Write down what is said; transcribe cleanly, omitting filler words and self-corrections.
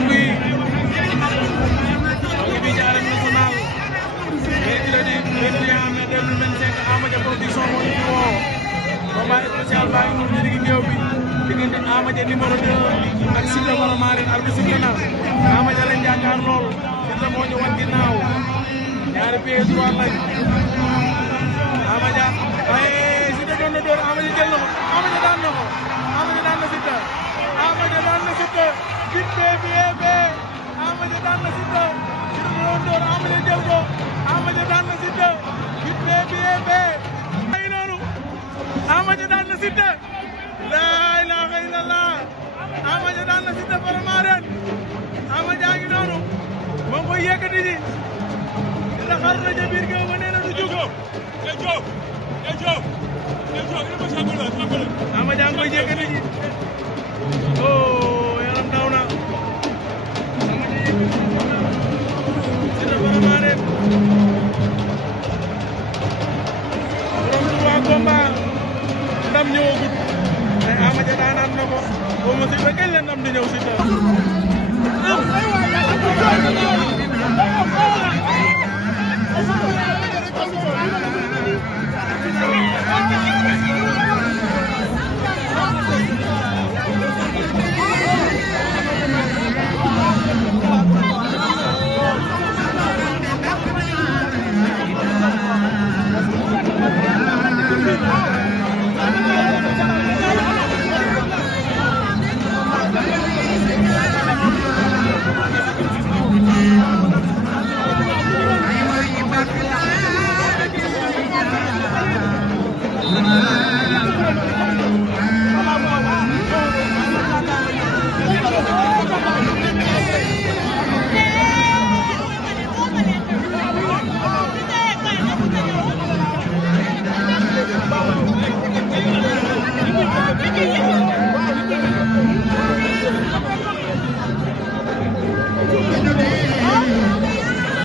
mbokk yi ñoo ngi fii ci arène nationale mercredi 21 mai 2025 Ama Dia production moo ñu fi woo combat spécial baa ngi noonu ci digg géew bi diggante Ama Dia numéro 2 ak Siteu wala Marine arbitre sifflé na Ama Dia lañ jàkkaar lool Siteu moo ñu wan ginnaaw ñaari pied droit lañ Ama Dia waaye Siteu doon na door Ama Dia jël na ko Ama Dia daan na ko Ama Dia daan na Siteu Ama Dia daan na Siteu Ama Dia daan na Siteu Siteu doon door Ama Dia jël ko Ama Dia daan na Siteu ay noonu Ama Dia daan na Siteu laa ilaaha illallah Ama Dia daan na Siteu wala Marine Ama Dia ngi noonu moo koy yëkkati ji dina xar na ca biir géew ba nee na du jóg Ama Dia ngi koy yëkkati ji oh yaram daw na Siteu wala Marine borom trois combat ndam ñëwagut mais Ama Dia daanaan na ko boo ma Siteu kañ la ndam di ñëw Siteu